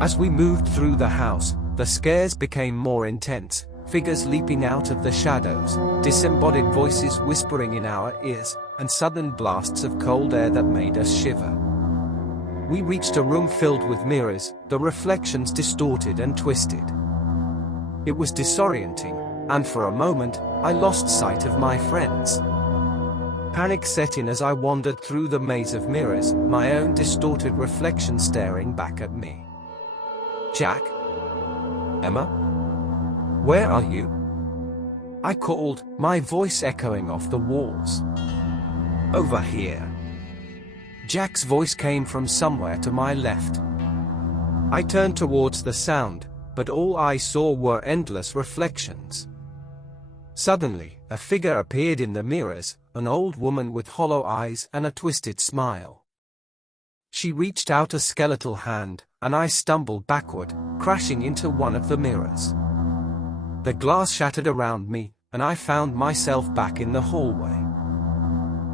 As we moved through the house, the scares became more intense, figures leaping out of the shadows, disembodied voices whispering in our ears, and sudden blasts of cold air that made us shiver. We reached a room filled with mirrors, the reflections distorted and twisted. It was disorienting, and for a moment, I lost sight of my friends. Panic set in as I wandered through the maze of mirrors, my own distorted reflection staring back at me. "Jack? Emma? Where are you?" I called, my voice echoing off the walls. "Over here." Jack's voice came from somewhere to my left. I turned towards the sound, but all I saw were endless reflections. Suddenly, a figure appeared in the mirrors, an old woman with hollow eyes and a twisted smile. She reached out a skeletal hand, and I stumbled backward, crashing into one of the mirrors. The glass shattered around me, and I found myself back in the hallway.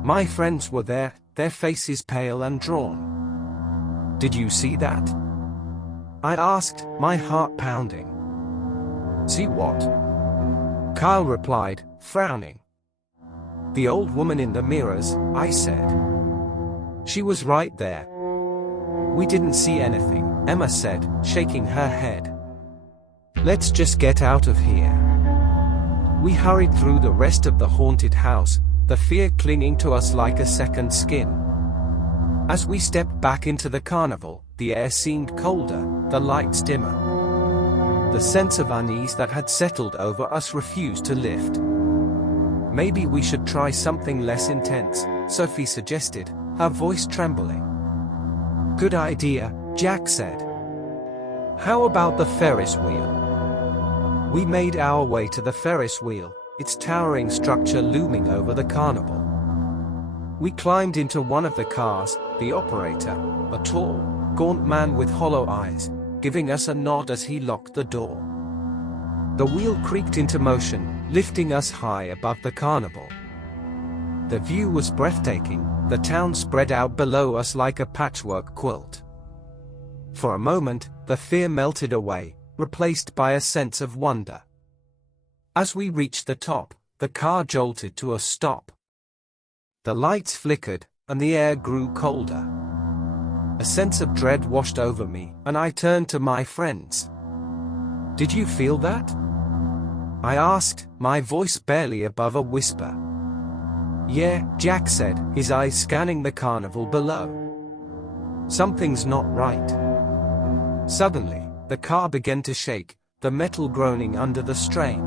My friends were there, their faces pale and drawn. "Did you see that?" I asked, my heart pounding. "See what?" Kyle replied, frowning. "The old woman in the mirrors," I said. "She was right there." "We didn't see anything," Emma said, shaking her head. "Let's just get out of here." We hurried through the rest of the haunted house, the fear clinging to us like a second skin. As we stepped back into the carnival, the air seemed colder, the lights dimmer. The sense of unease that had settled over us refused to lift. "Maybe we should try something less intense," Sophie suggested, her voice trembling. "Good idea," Jack said. "How about the Ferris wheel?" We made our way to the Ferris wheel, its towering structure looming over the carnival. We climbed into one of the cars, the operator, a tall, gaunt man with hollow eyes, giving us a nod as he locked the door. The wheel creaked into motion, lifting us high above the carnival. The view was breathtaking, the town spread out below us like a patchwork quilt. For a moment, the fear melted away, replaced by a sense of wonder. As we reached the top, the car jolted to a stop. The lights flickered, and the air grew colder. A sense of dread washed over me, and I turned to my friends. "Did you feel that?" I asked, my voice barely above a whisper. "Yeah," Jack said, his eyes scanning the carnival below. "Something's not right." Suddenly, the car began to shake, the metal groaning under the strain.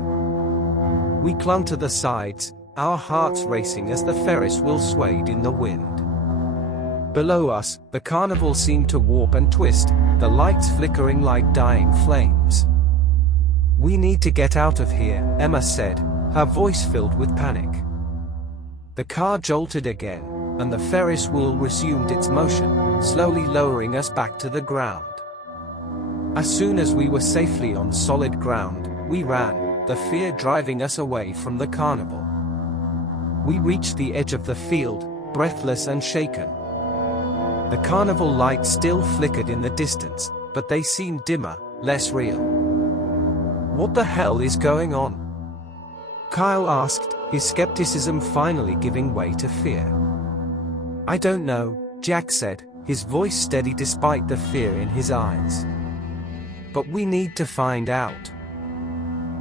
We clung to the sides, our hearts racing as the Ferris wheel swayed in the wind. Below us, the carnival seemed to warp and twist, the lights flickering like dying flames. "We need to get out of here," Emma said, her voice filled with panic. The car jolted again, and the Ferris wheel resumed its motion, slowly lowering us back to the ground. As soon as we were safely on solid ground, we ran, the fear driving us away from the carnival. We reached the edge of the field, breathless and shaken. The carnival lights still flickered in the distance, but they seemed dimmer, less real. "What the hell is going on?" Kyle asked, his skepticism finally giving way to fear. "I don't know," Jack said, his voice steady despite the fear in his eyes. "But we need to find out."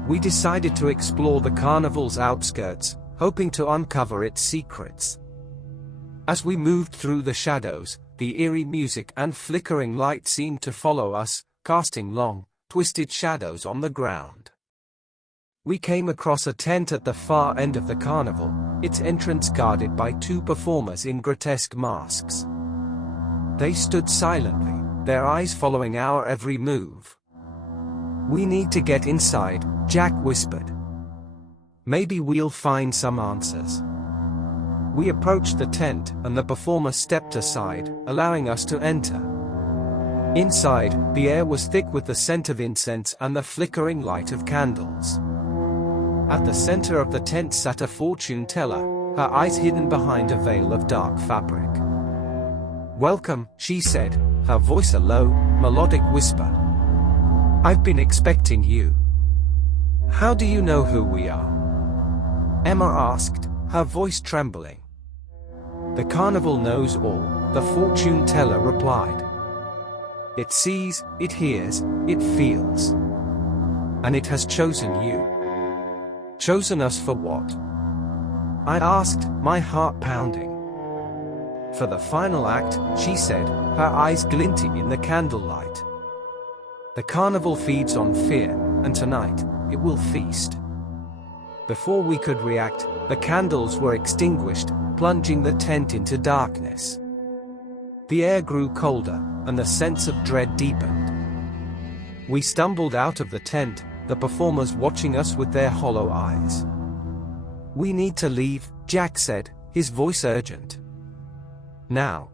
We decided to explore the carnival's outskirts, hoping to uncover its secrets. As we moved through the shadows, the eerie music and flickering light seemed to follow us, casting long, twisted shadows on the ground. We came across a tent at the far end of the carnival, its entrance guarded by two performers in grotesque masks. They stood silently, their eyes following our every move. "We need to get inside," Jack whispered. "Maybe we'll find some answers." We approached the tent, and the performer stepped aside, allowing us to enter. Inside, the air was thick with the scent of incense and the flickering light of candles. At the center of the tent sat a fortune teller, her eyes hidden behind a veil of dark fabric. "Welcome," she said, her voice a low, melodic whisper. "I've been expecting you." "How do you know who we are?" Emma asked, her voice trembling. "The carnival knows all," the fortune teller replied. "It sees, it hears, it feels. And it has chosen you." "Chosen us for what?" I asked, my heart pounding. "For the final act," she said, her eyes glinting in the candlelight. "The carnival feeds on fear, and tonight, it will feast." Before we could react, the candles were extinguished, plunging the tent into darkness. The air grew colder, and the sense of dread deepened. We stumbled out of the tent, the performers watching us with their hollow eyes. "We need to leave," Jack said, his voice urgent. "Now."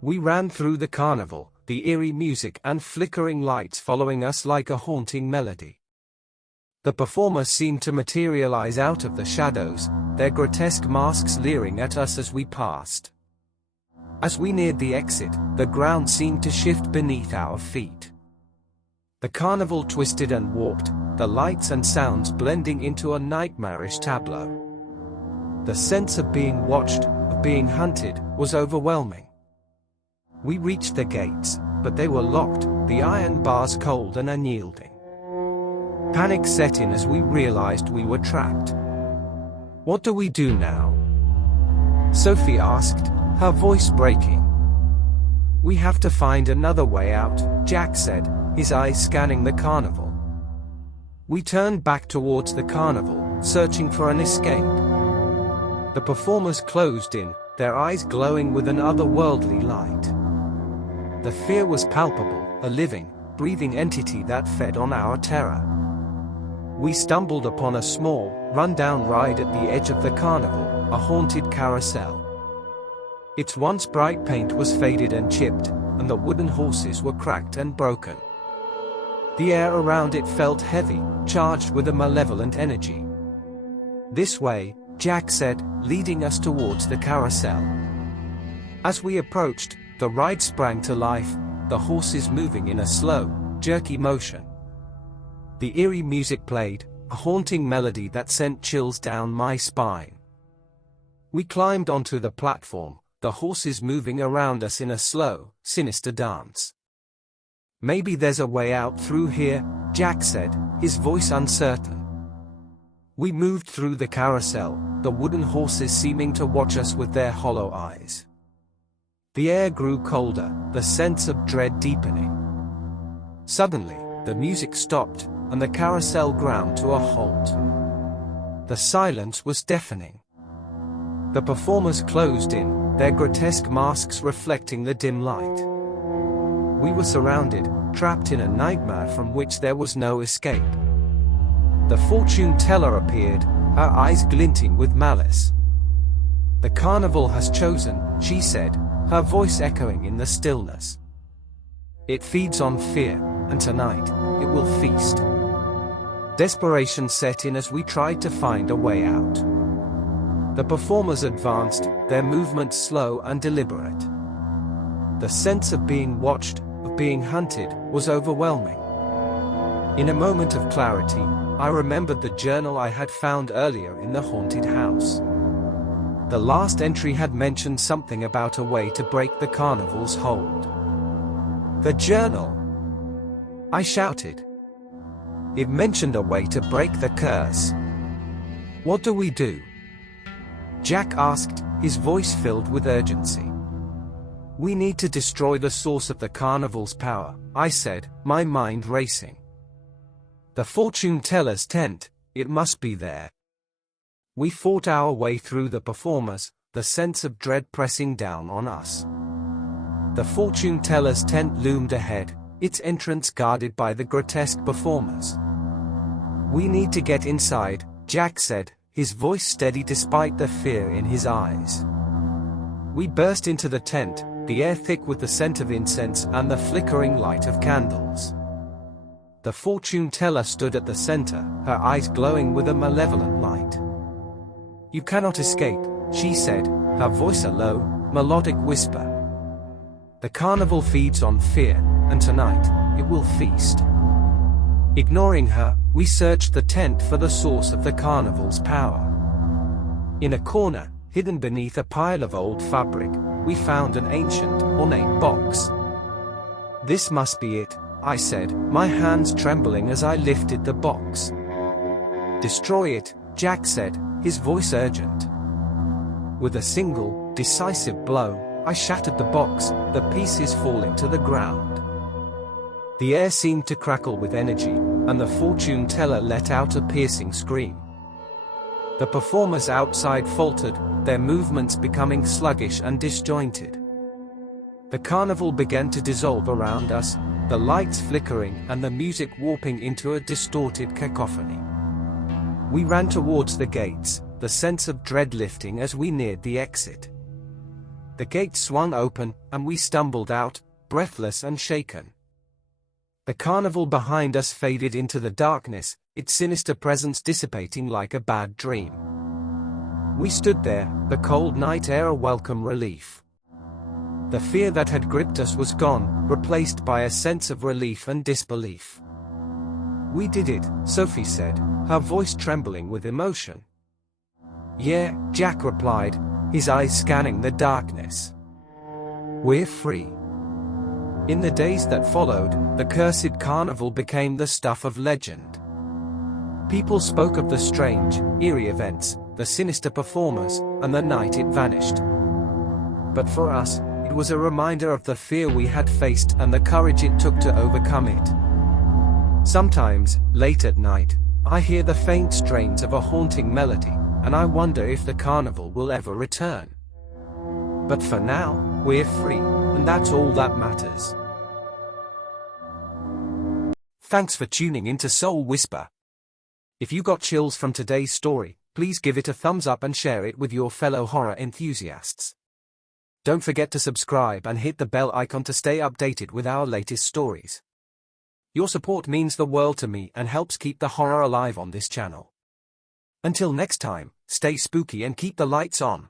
We ran through the carnival, the eerie music and flickering lights following us like a haunting melody. The performers seemed to materialize out of the shadows, their grotesque masks leering at us as we passed. As we neared the exit, the ground seemed to shift beneath our feet. The carnival twisted and warped, the lights and sounds blending into a nightmarish tableau. The sense of being watched, of being hunted, was overwhelming. We reached the gates, but they were locked, the iron bars cold and unyielding. Panic set in as we realized we were trapped. "What do we do now?" Sophie asked, her voice breaking. "We have to find another way out," Jack said, his eyes scanning the carnival. We turned back towards the carnival, searching for an escape. The performers closed in, their eyes glowing with an otherworldly light. The fear was palpable, a living, breathing entity that fed on our terror. We stumbled upon a small, run-down ride at the edge of the carnival, a haunted carousel. Its once bright paint was faded and chipped, and the wooden horses were cracked and broken. The air around it felt heavy, charged with a malevolent energy. "This way," Jack said, leading us towards the carousel. As we approached, the ride sprang to life, the horses moving in a slow, jerky motion. The eerie music played, a haunting melody that sent chills down my spine. We climbed onto the platform, the horses moving around us in a slow, sinister dance. "Maybe there's a way out through here," Jack said, his voice uncertain. We moved through the carousel, the wooden horses seeming to watch us with their hollow eyes. The air grew colder, the sense of dread deepening. Suddenly, the music stopped, and the carousel ground to a halt. The silence was deafening. The performers closed in, their grotesque masks reflecting the dim light. We were surrounded, trapped in a nightmare from which there was no escape. The fortune teller appeared, her eyes glinting with malice. "The carnival has chosen," she said, her voice echoing in the stillness. "It feeds on fear, and tonight, it will feast." Desperation set in as we tried to find a way out. The performers advanced, their movements slow and deliberate. The sense of being watched, of being hunted, was overwhelming. In a moment of clarity, I remembered the journal I had found earlier in the haunted house. The last entry had mentioned something about a way to break the carnival's hold. "The journal!" I shouted. "It mentioned a way to break the curse. What do we do?" Jack asked, his voice filled with urgency. "We need to destroy the source of the carnival's power," I said, my mind racing. "The fortune teller's tent, it must be there." We fought our way through the performers, the sense of dread pressing down on us. The fortune teller's tent loomed ahead, its entrance guarded by the grotesque performers. "We need to get inside," Jack said, his voice steady despite the fear in his eyes. We burst into the tent, the air thick with the scent of incense and the flickering light of candles. The fortune teller stood at the center, her eyes glowing with a malevolent light. "You cannot escape," she said, her voice a low, melodic whisper. "The carnival feeds on fear, and tonight, it will feast." Ignoring her, we searched the tent for the source of the carnival's power. In a corner, hidden beneath a pile of old fabric, we found an ancient, ornate box. "This must be it," I said, my hands trembling as I lifted the box. "Destroy it," Jack said, his voice urgent. With a single, decisive blow, I shattered the box, the pieces falling to the ground. The air seemed to crackle with energy, and the fortune teller let out a piercing scream. The performers outside faltered, their movements becoming sluggish and disjointed. The carnival began to dissolve around us, the lights flickering and the music warping into a distorted cacophony. We ran towards the gates, the sense of dread lifting as we neared the exit. The gate swung open, and we stumbled out, breathless and shaken. The carnival behind us faded into the darkness, its sinister presence dissipating like a bad dream. We stood there, the cold night air a welcome relief. The fear that had gripped us was gone, replaced by a sense of relief and disbelief. "We did it," Sophie said, her voice trembling with emotion. "Yeah," Jack replied, his eyes scanning the darkness. "We're free." In the days that followed, the cursed carnival became the stuff of legend. People spoke of the strange, eerie events, the sinister performers, and the night it vanished. But for us, it was a reminder of the fear we had faced and the courage it took to overcome it. Sometimes, late at night, I hear the faint strains of a haunting melody, and I wonder if the carnival will ever return. But for now, we're free, and that's all that matters. Thanks for tuning into Soul Whisper. If you got chills from today's story, please give it a thumbs up and share it with your fellow horror enthusiasts. Don't forget to subscribe and hit the bell icon to stay updated with our latest stories. Your support means the world to me and helps keep the horror alive on this channel. Until next time, stay spooky and keep the lights on.